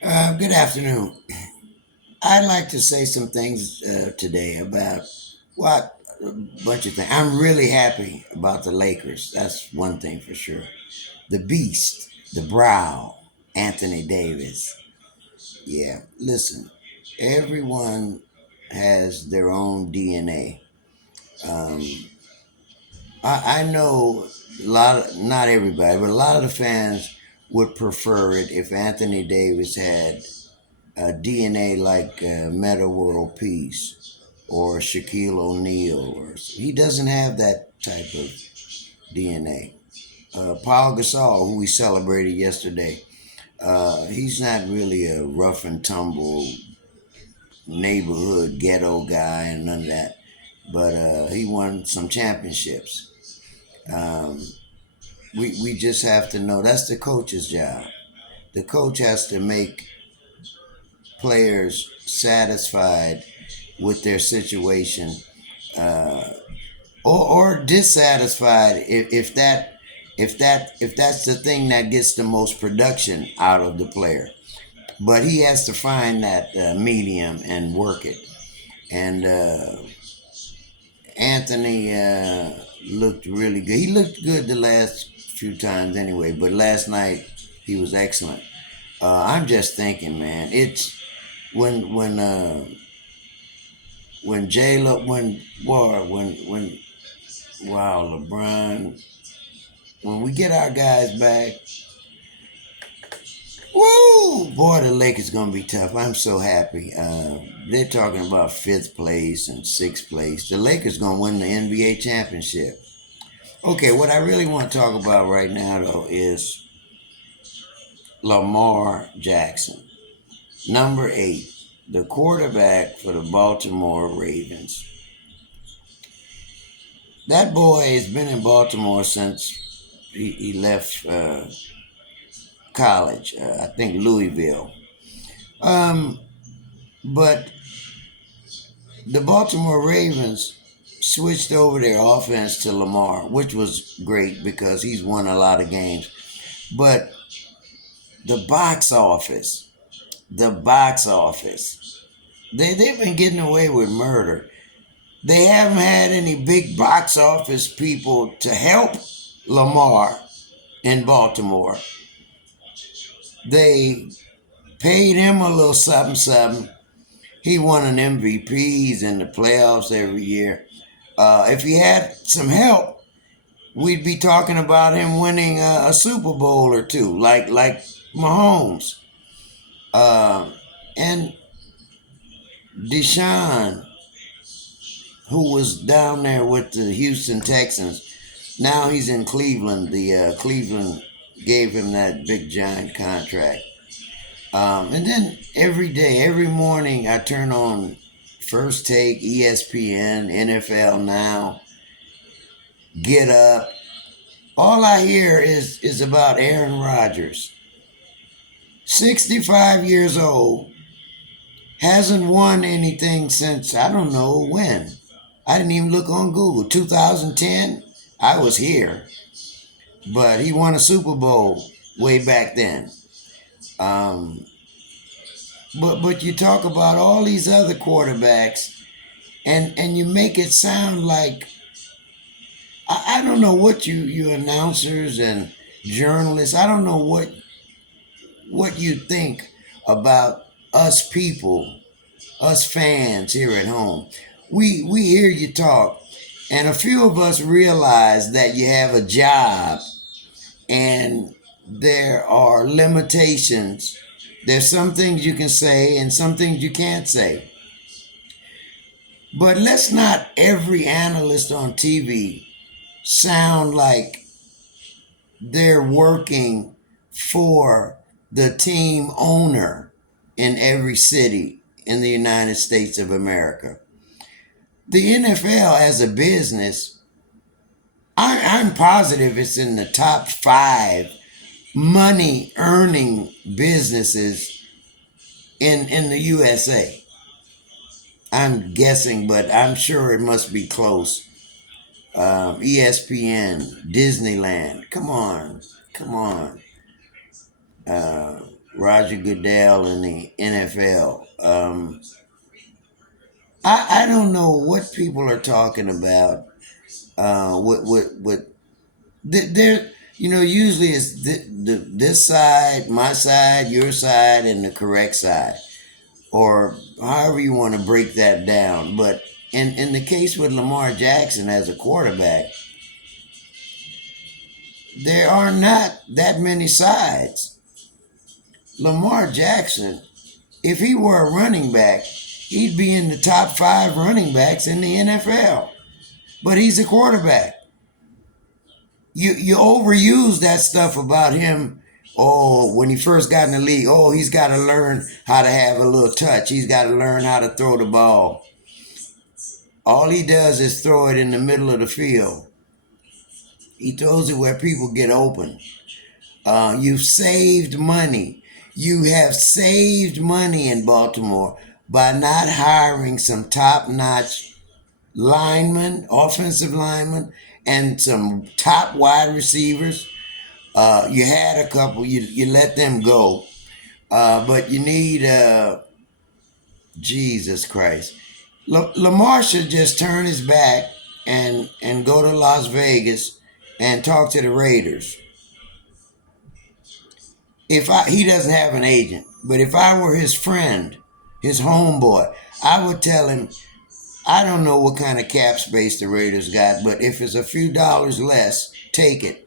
Good afternoon. I'd like to say some things today about what a bunch of things. I'm really happy about the Lakers. That's one thing for sure. The Beast, the Brow, Anthony Davis. Yeah, listen, everyone has their own DNA. Um, I know not everybody, but a lot of the fans would prefer it if Anthony Davis had DNA like Meta World Peace or Shaquille O'Neal, or he doesn't have that type of DNA. Paul Gasol, who we celebrated yesterday, he's not really a rough and tumble neighborhood ghetto guy and none of that, but he won some championships. Um, we just have to know that's the coach's job. The coach has to make players satisfied with their situation, uh, or dissatisfied if that's the thing that gets the most production out of the player. But he has to find that medium and work it. And Anthony looked really good. He looked good the last few times anyway, but last night he was excellent. I'm just thinking, man, it's when J Lo when wow, LeBron, when we get our guys back, woo, boy, the Lakers gonna be tough. I'm so happy. They're talking about fifth place and sixth place. The Lakers gonna win the NBA championship. Okay, what I really want to talk about right now though is Lamar Jackson, number 8, the quarterback for the Baltimore Ravens. That boy has been in Baltimore since he left college. I think Louisville. Um, but the Baltimore Ravens switched over their offense to Lamar, which was great because he's won a lot of games. But the box office, the box office, they've been getting away with murder. They haven't had any big box office people to help Lamar in Baltimore. They paid him a little something, something. He won an MVP. He's in the playoffs every year. If he had some help, we'd be talking about him winning a Super Bowl or two, like Mahomes. And Deshaun, who was down there with the Houston Texans, now he's in Cleveland. The Cleveland gave him that big giant contract. And then every day, every morning, I turn on First Take, ESPN, NFL Now, Get Up. All I hear is about Aaron Rodgers. 65 years old, hasn't won anything since I don't know when. I didn't even look on Google. 2010, I was here, but he won a Super Bowl way back then. Um, but you talk about all these other quarterbacks, and you make it sound like I don't know what you announcers and journalists. I don't know what you think about us people, us fans here at home. We hear you talk, and a few of us realize that you have a job and there are limitations. There's some things you can say and some things you can't say. But let's not every analyst on TV sound like they're working for the team owner in every city in the United States of America. The NFL as a business, I'm positive it's in the top 5 money earning businesses in the USA. I'm guessing, but I'm sure it must be close. ESPN, Disneyland, come on, come on. Uh, Roger Goodell in the NFL. I don't know what people are talking about. There, usually it's this side, my side, your side, and the correct side, or however you want to break that down. But in the case with Lamar Jackson as a quarterback, there are not that many sides. Lamar Jackson, if he were a running back, he'd be in the top 5 running backs in the NFL. But he's a quarterback. You overuse that stuff about him. Oh, when he first got in the league, oh, he's got to learn how to have a little touch. He's got to learn how to throw the ball. All he does is throw it in the middle of the field. He throws it where people get open. You've saved money. You have saved money in Baltimore by not hiring some top-notch linemen, offensive linemen, and some top wide receivers. You had a couple. You let them go, but you need Jesus Christ. Lamar should just turn his back and go to Las Vegas and talk to the Raiders. He doesn't have an agent, but if I were his friend, his homeboy, I would tell him, I don't know what kind of cap space the Raiders got, but if it's a few dollars less, take it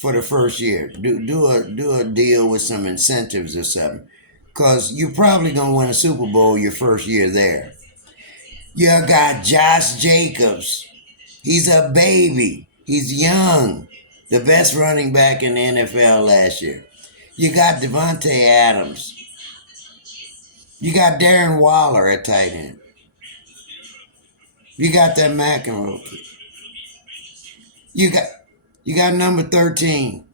for the first year. Do a deal with some incentives or something, because you're probably gonna win a Super Bowl your first year there. You got Josh Jacobs. He's a baby. He's young. The best running back in the NFL last year. You got Devontae Adams. You got Darren Waller at tight end. You got that McEnroe kid. You got number 13.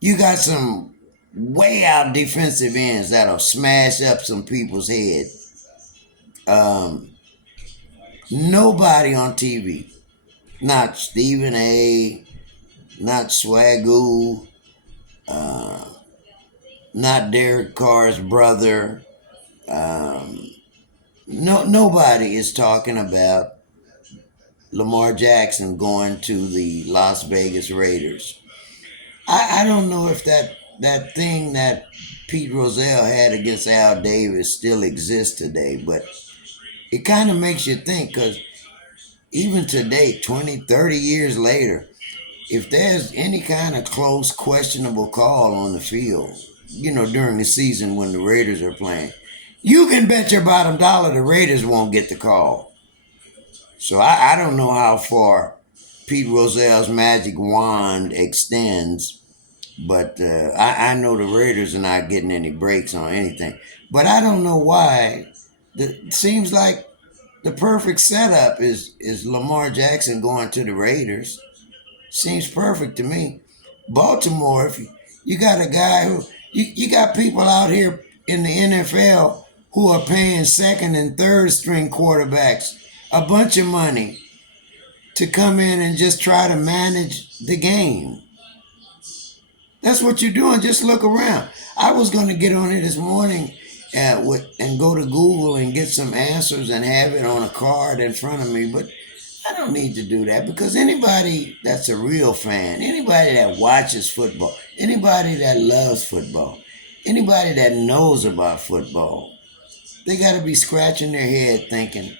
You got some way out defensive ends that'll smash up some people's head. Nobody on TV. Not Stephen A. Not Swagoo. Not Derek Carr's brother. Nobody is talking about Lamar Jackson going to the Las Vegas Raiders. I don't know if that thing that Pete Rozelle had against Al Davis still exists today, but it kind of makes you think, because even today, 20, 30 years later, if there's any kind of close, questionable call on the field, during the season when the Raiders are playing, you can bet your bottom dollar the Raiders won't get the call. So I don't know how far Pete Rozelle's magic wand extends, but I know the Raiders are not getting any breaks on anything. But I don't know why. It seems like the perfect setup is Lamar Jackson going to the Raiders. Seems perfect to me. Baltimore, if you got a guy who you got people out here in the NFL who are paying second and third string quarterbacks a bunch of money to come in and just try to manage the game. That's what you're doing. Just look around. I was going to get on it this morning and go to Google and get some answers and have it on a card in front of me, but I don't need to do that, because anybody that's a real fan, anybody that watches football, anybody that loves football, anybody that knows about football, they got to be scratching their head thinking,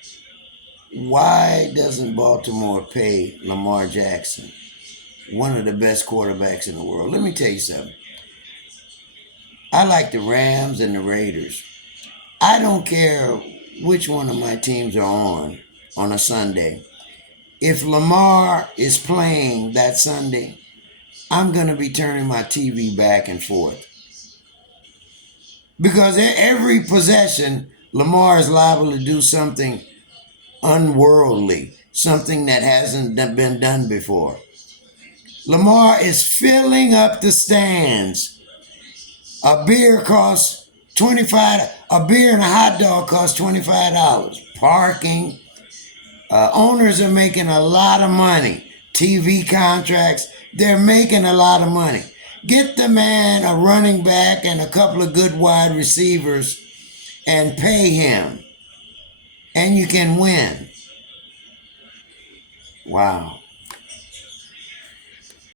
why doesn't Baltimore pay Lamar Jackson, one of the best quarterbacks in the world? Let me tell you something. I like the Rams and the Raiders. I don't care which one of my teams are on a Sunday. If Lamar is playing that Sunday, I'm going to be turning my TV back and forth. Because every possession, Lamar is liable to do something unworldly, something that hasn't been done before. Lamar is filling up the stands. A beer costs $25. A beer and a hot dog costs $25. Parking. Owners are making a lot of money. TV contracts, they're making a lot of money. Get the man a running back and a couple of good wide receivers and pay him, and you can win. Wow.